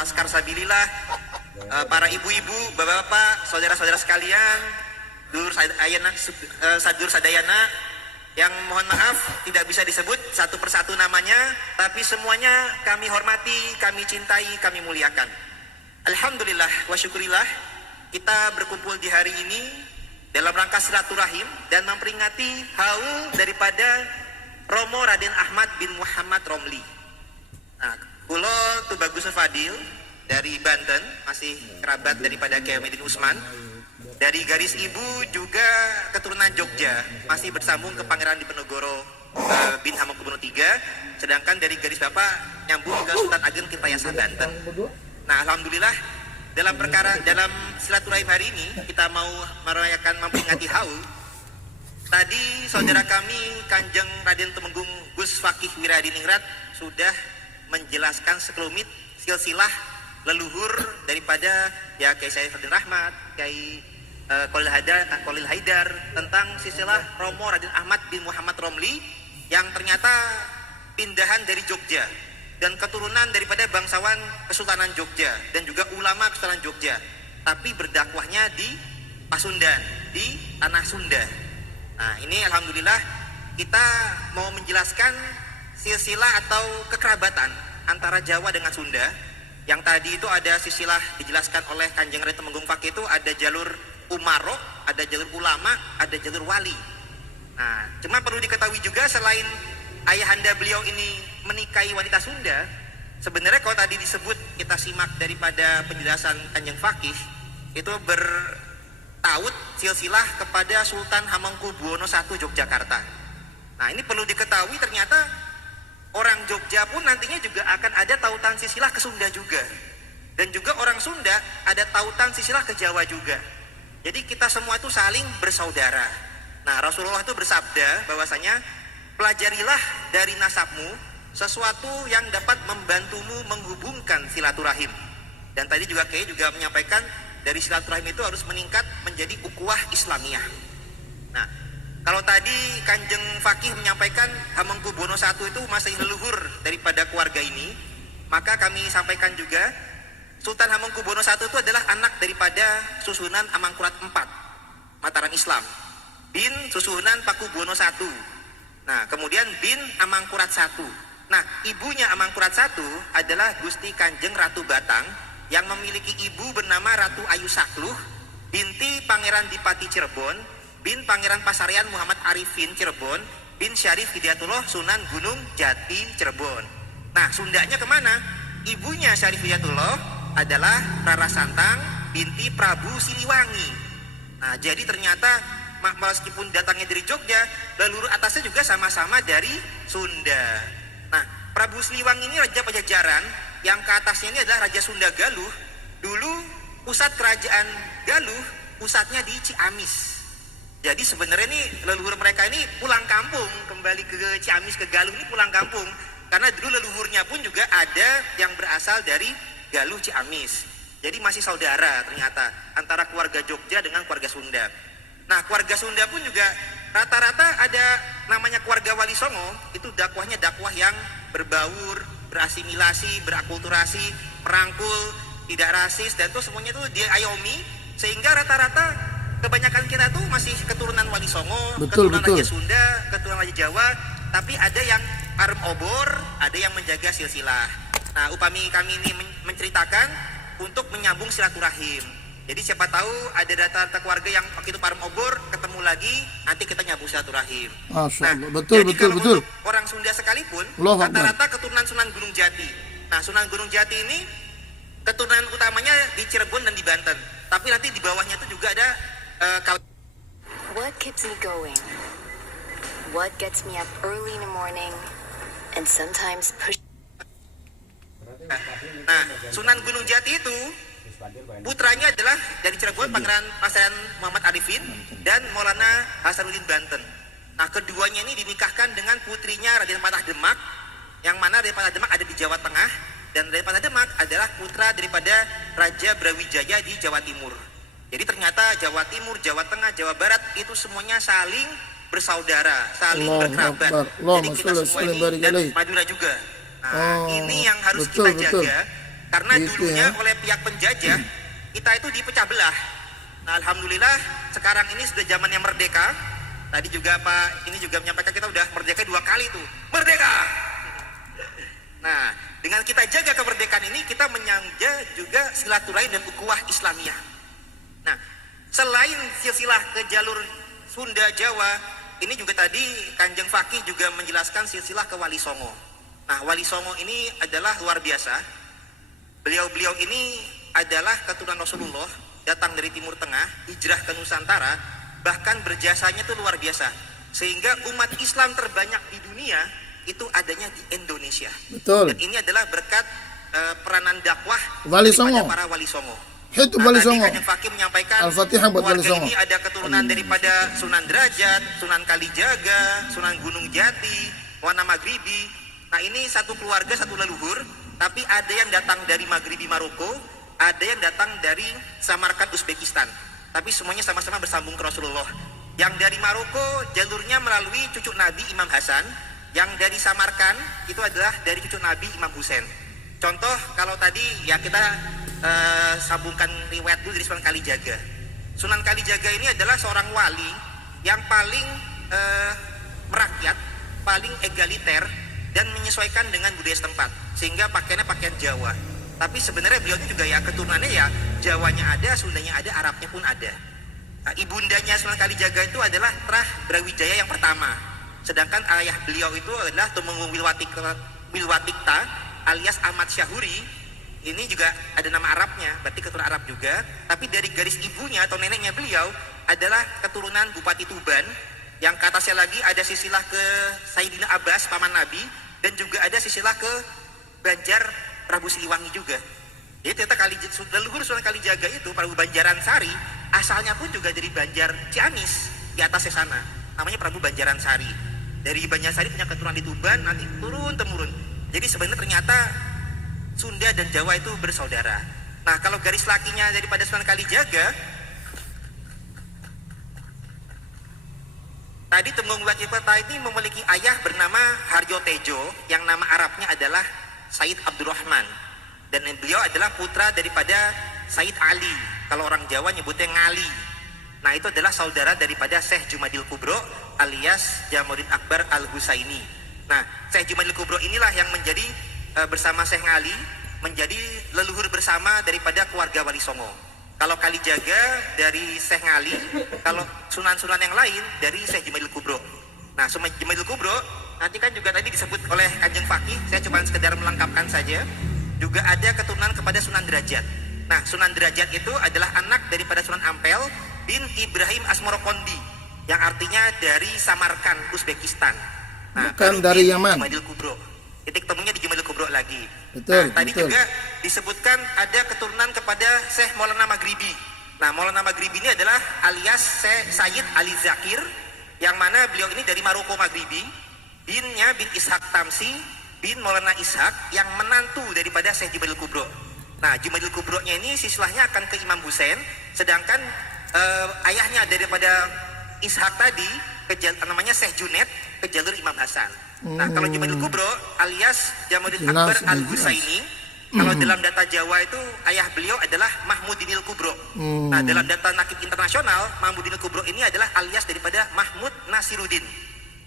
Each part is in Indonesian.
Laskar Sabilillah, para ibu-ibu, bapak-bapak, saudara-saudara sekalian, Sadur Sadayana, yang mohon maaf tidak bisa disebut satu persatu namanya, tapi semuanya kami hormati, kami cintai, kami muliakan. Alhamdulillah wa syukurillah, kita berkumpul di hari ini dalam rangka silaturahim dan memperingati haul daripada Romo Raden Ahmad bin Muhammad Romli. Nah, kulo Tubagus Fadil dari Banten, masih kerabat daripada Kiai Medin Usman. Dari garis ibu juga keturunan Jogja, masih bersambung ke Pangeran Diponegoro bin Hamengkubuwono III. Sedangkan dari garis bapak nyambung ke Sultan Ageng Tirtayasa Banten. Nah, alhamdulillah dalam silaturahim hari ini kita mau merayakan memperingati haul. Tadi saudara kami Kanjeng Raden Temenggung Gus Fakih Wiradiningrat sudah menjelaskan sekelumit silsilah leluhur daripada ya Kiai Saiful Rahmat, Kiai Khalil Haidar, tentang silsilah Romo Raden Ahmad bin Muhammad Romli yang ternyata pindahan dari Jogja dan keturunan daripada bangsawan Kesultanan Jogja dan juga ulama Kesultanan Jogja, tapi berdakwahnya di Pasundan, di tanah Sunda. Nah, ini alhamdulillah kita mau menjelaskan silsilah atau kekerabatan antara Jawa dengan Sunda. Yang tadi itu ada silsilah dijelaskan oleh Kanjeng Raden Temenggung Fakih, itu ada jalur umaro, ada jalur ulama, ada jalur wali. Nah, cuma perlu diketahui juga selain ayahanda beliau ini menikahi wanita Sunda, sebenarnya kalau tadi disebut kita simak daripada penjelasan Kanjeng Fakih, itu bertaut silsilah kepada Sultan Hamengkubuwono I Yogyakarta. Nah, ini perlu diketahui ternyata orang Jogja pun nantinya juga akan ada tautan silsilah ke Sunda juga. Dan juga orang Sunda ada tautan silsilah ke Jawa juga. Jadi kita semua itu saling bersaudara. Nah, Rasulullah itu bersabda bahwasanya pelajarilah dari nasabmu sesuatu yang dapat membantumu menghubungkan silaturahim. Dan tadi juga Kiai juga menyampaikan dari silaturahim itu harus meningkat menjadi ukhuwah Islamiyah. Nah, kalau tadi Kanjeng Fakih menyampaikan Hamengkubuwono I itu masih leluhur daripada keluarga ini, maka kami sampaikan juga Sultan Hamengkubuwono I itu adalah anak daripada susunan Amangkurat IV Mataram Islam, bin susunan Pakubuwono I. Nah, kemudian bin Amangkurat I. Nah, ibunya Amangkurat I adalah Gusti Kanjeng Ratu Batang yang memiliki ibu bernama Ratu Ayu Sakluh binti Pangeran Dipati Cirebon bin Pangeran Pasarian Muhammad Arifin Cirebon bin Syarif Hidayatullah Sunan Gunung Jati Cirebon. Nah, Sundanya kemana? Ibunya Syarif Hidayatullah adalah Rara Santang binti Prabu Siliwangi. Nah, jadi ternyata meskipun datangnya dari Jogja, leluhur atasnya juga sama-sama dari Sunda. Nah, Prabu Siliwangi ini Raja Pajajaran, yang ke atasnya ini adalah Raja Sunda Galuh. Dulu pusat kerajaan Galuh, pusatnya di Ciamis. Jadi sebenarnya ini leluhur mereka ini pulang kampung, kembali ke Ciamis, ke Galuh ini pulang kampung. Karena dulu leluhurnya pun juga ada yang berasal dari Galuh Ciamis. Jadi masih saudara ternyata antara keluarga Jogja dengan keluarga Sunda. Nah, keluarga Sunda pun juga rata-rata ada namanya keluarga Wali Songo, itu dakwahnya dakwah yang berbaur, berasimilasi, berakulturasi, merangkul, tidak rasis, dan itu semuanya itu diayomi, sehingga rata-rata kebanyakan kita tuh masih keturunan Wali Songo, keturunan Raja Sunda, keturunan Raja Jawa, tapi ada yang arem obor, ada yang menjaga silsilah. Nah, upami kami ini menceritakan untuk menyambung silaturahim. Jadi siapa tahu ada data keluarga yang waktu itu parem obor ketemu lagi, nanti kita nyambung silaturahim. Nah, betul. Untuk orang Sunda sekalipun rata-rata keturunan Sunan Gunung Jati. Nah, Sunan Gunung Jati ini keturunan utamanya di Cirebon dan di Banten. Tapi nanti di bawahnya itu juga ada What keeps me going? What gets me up early in the morning and sometimes push. Nah, Sunan Gunung Jati itu putranya adalah dari Cirebon Pangeran Pasarian Muhammad Arifin dan Maulana Hasanuddin Banten. Nah, keduanya ini dinikahkan dengan putrinya Raden Patah Demak, yang mana Raden Patah Demak ada di Jawa Tengah, dan Raden Patah Demak adalah putra daripada Raja Brawijaya di Jawa Timur. Jadi ternyata Jawa Timur, Jawa Tengah, Jawa Barat itu semuanya saling bersaudara, saling berkerabat. Jadi kita semua ini, dan Madura juga. Nah, ini yang harus kita jaga Karena Gitu dulunya ya. oleh pihak penjajah kita itu dipecah belah. Nah, alhamdulillah sekarang ini sudah zamannya merdeka. Tadi juga Pak ini juga menyampaikan kita udah merdeka 2 kali tuh. Merdeka. Nah, dengan kita jaga kemerdekaan ini kita menyangga juga silaturahim dan ukhuwah Islamiyah. Nah, selain silsilah ke jalur Sunda Jawa, ini juga tadi Kanjeng Fakih juga menjelaskan silsilah ke Wali Songo. Nah, Wali Songo ini adalah luar biasa. Beliau-beliau ini adalah keturunan Rasulullah, datang dari Timur Tengah, hijrah ke Nusantara, bahkan berjasanya itu luar biasa. Sehingga umat Islam terbanyak di dunia itu adanya di Indonesia. Betul. Dan ini adalah berkat peranan dakwah Wali daripada Songo. para Wali Songo. Itu Nah, Wali tadi Songo. Kanjeng Fakih menyampaikan Al-Fatihah buat Wali keluarga Songo. ini ada keturunan daripada Sunan Derajat, Sunan Kalijaga, Sunan Gunung Jati, Wana Maghribi. Nah, ini satu keluarga, satu leluhur, tapi ada yang datang dari Maghribi Maroko, ada yang datang dari Samarkand Uzbekistan. Tapi semuanya sama-sama bersambung ke Rasulullah. Yang dari Maroko jalurnya melalui cucu Nabi Imam Hasan, yang dari Samarkand itu adalah dari cucu Nabi Imam Husain. Contoh kalau tadi ya kita sambungkan riwayat dulu dari Sunan Kalijaga. Sunan Kalijaga ini adalah seorang wali yang paling merakyat, paling egaliter dan menyesuaikan dengan budaya setempat, sehingga pakaiannya pakaian Jawa. Tapi sebenarnya beliau ini juga ya keturunannya ya Jawanya ada, Sundanya ada, Arabnya pun ada. Nah, ibundanya Sunan Kalijaga itu adalah Trah Brawijaya yang pertama. Sedangkan ayah beliau itu adalah Tumenggung Wilwatikta alias Ahmad Syahuri. Ini juga ada nama Arabnya, berarti keturunan Arab juga. Tapi dari garis ibunya atau neneknya beliau adalah keturunan Bupati Tuban. Yang ke atasnya lagi ada silsilah ke Sayyidina Abbas, paman Nabi. Dan juga ada silsilah ke Banjar Prabu Siliwangi juga. Jadi ternyata leluhur Sunan Kalijaga itu Prabu Banjaran Sari, asalnya pun juga dari Banjar Ciamis di atasnya sana. Namanya Prabu Banjaran Sari. Dari Banjar Sari punya keturunan di Tuban, nanti turun temurun. Jadi sebenarnya ternyata Sunda dan Jawa itu bersaudara. Nah, kalau garis lakinya daripada Sunan Kalijaga, tadi Tumenggung Wilwatikta ini memiliki ayah bernama Harjo Tejo, yang nama Arabnya adalah Said Abdurrahman. Dan beliau adalah putra daripada Said Ali. Kalau orang Jawa nyebutnya Ngali. Nah, itu adalah saudara daripada Syekh Jumadil Kubro alias Jamuddin Akbar Al-Husaini. Nah, Syekh Jumadil Kubro inilah yang menjadi bersama Syekh Ngali menjadi leluhur bersama daripada keluarga Wali Songo. Kalau Kalijaga dari Syekh Ngali, kalau sunan-sunan yang lain dari Syekh Jumadil Kubro. Nah, Syekh Jumadil Kubro nanti kan juga tadi disebut oleh Kanjeng Fakih, saya cuma sekedar melengkapkan saja. Juga ada keturunan kepada Sunan Derajat. Nah, Sunan Derajat itu adalah anak daripada Sunan Ampel bin Ibrahim Asmorokondi, yang artinya dari Samarkand, Uzbekistan. Nah, Bukan baru dari di Yaman. Jumadil Kubro. Titik temunya di Jumadil Kubro lagi. Betul, Nah, tadi betul. juga disebutkan ada keturunan kepada Syekh Maulana Maghribi. Nah, Maulana Maghribi ini adalah alias Syekh Sayyid Ali Zakir, yang mana beliau ini dari Maroko Maghribi, binnya bin Ishaq Tamsi, bin Maulana Ishaq, yang menantu daripada Syekh Jumadil Kubro. Nah, Jumadil Kubro-nya ini silsilahnya akan ke Imam Husain, sedangkan ayahnya daripada Ishaq tadi namanya Syekh Junaid ke jalur Imam Hasan. Nah, kalau Jumadil Kubro alias Jamuddin Akbar Al-Husaini, kalau dalam data Jawa itu ayah beliau adalah Mahmudinil Kubro. Nah, dalam data Nakib Internasional, Mahmudinil Kubro ini adalah alias daripada Mahmud Nasiruddin.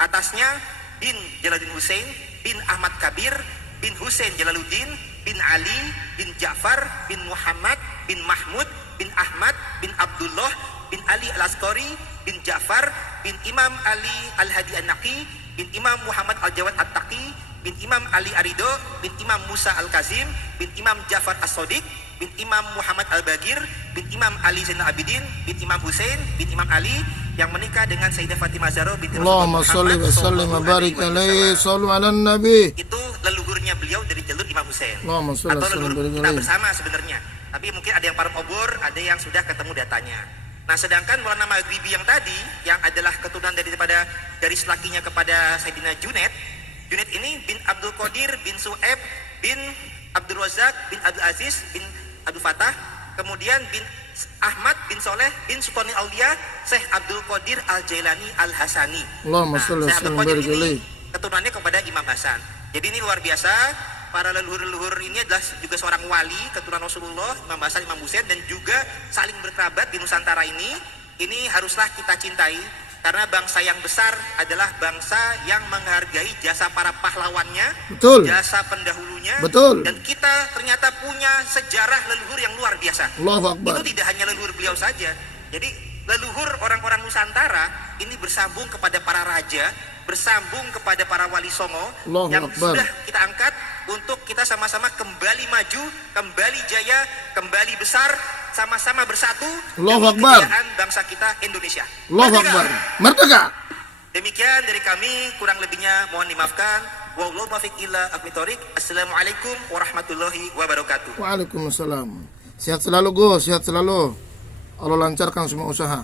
Atasnya bin Jalaluddin Husain, bin Ahmad Kabir, bin Husain Jalaluddin, bin Ali, bin Ja'far, bin Muhammad, bin Mahmud, bin Ahmad, bin Abdullah, bin Ali Al-Askari, bin Ja'far, bin Imam Ali Al-Hadi An-Naqi, bin Imam Muhammad Al-Jawad At-Taqi, bin Imam Ali Arido, bin Imam Musa Al-Kazim, bin Imam Ja'far As-Sodiq, bin Imam Muhammad Al-Bagir, bin Imam Ali Zainal Abidin, bin Imam Husain, bin Imam Ali, yang menikah dengan Sayyidah Fatimah Zahra binti Allahumma sholli wa sallim wa barik alaihi, shallu ala nabi. Itu leluhurnya beliau dari jalur Imam Husain. Allahumma sholli wa Atau sallim wa leluhur barik kita alaihi. bersama sebenarnya. Tapi mungkin ada yang para obor, ada yang sudah ketemu datanya. Nah, sedangkan Maulana Maghribi yang tadi, yang adalah keturunan daripada garis lakinya kepada Sayyidina Junaid. Junaid ini bin Abdul Qadir bin Su'eb bin Abdul Razak bin Abdul Aziz bin Abdul Fatah, kemudian bin Ahmad bin Soleh bin Sultani Aulia Syekh Abdul Qadir Al-Jailani Al-Hasani. Allahumma sholli wa Syekh Abdul sallim wa Qadir barik ini alaihi. keturunannya kepada Imam Hasan. Jadi ini luar biasa. para leluhur-leluhur ini adalah juga seorang wali keturunan Rasulullah, Imam Hasan, Imam Husain, dan juga saling berkerabat di Nusantara ini haruslah kita cintai karena bangsa yang besar adalah bangsa yang menghargai jasa para pahlawannya, Betul. jasa pendahulunya, Betul. dan kita ternyata punya sejarah leluhur yang luar biasa. Allahu Akbar. Itu tidak hanya leluhur beliau saja. Jadi leluhur orang-orang Nusantara ini bersambung kepada para raja, bersambung kepada para wali songo Allahu yang Akbar. sudah kita angkat untuk kita sama-sama kembali maju, kembali jaya, kembali besar, sama-sama bersatu Allahu demi Akbar. kejayaan bangsa kita Indonesia. Allahu Merdeka! Akbar. Merdeka. Demikian dari kami, kurang lebihnya mohon dimaafkan. Wallahu muwaffiq ila aqwamit thoriq. Assalamualaikum warahmatullahi wabarakatuh. Waalaikumsalam. Sehat selalu Gus, sehat selalu. Allah lancarkan semua usaha.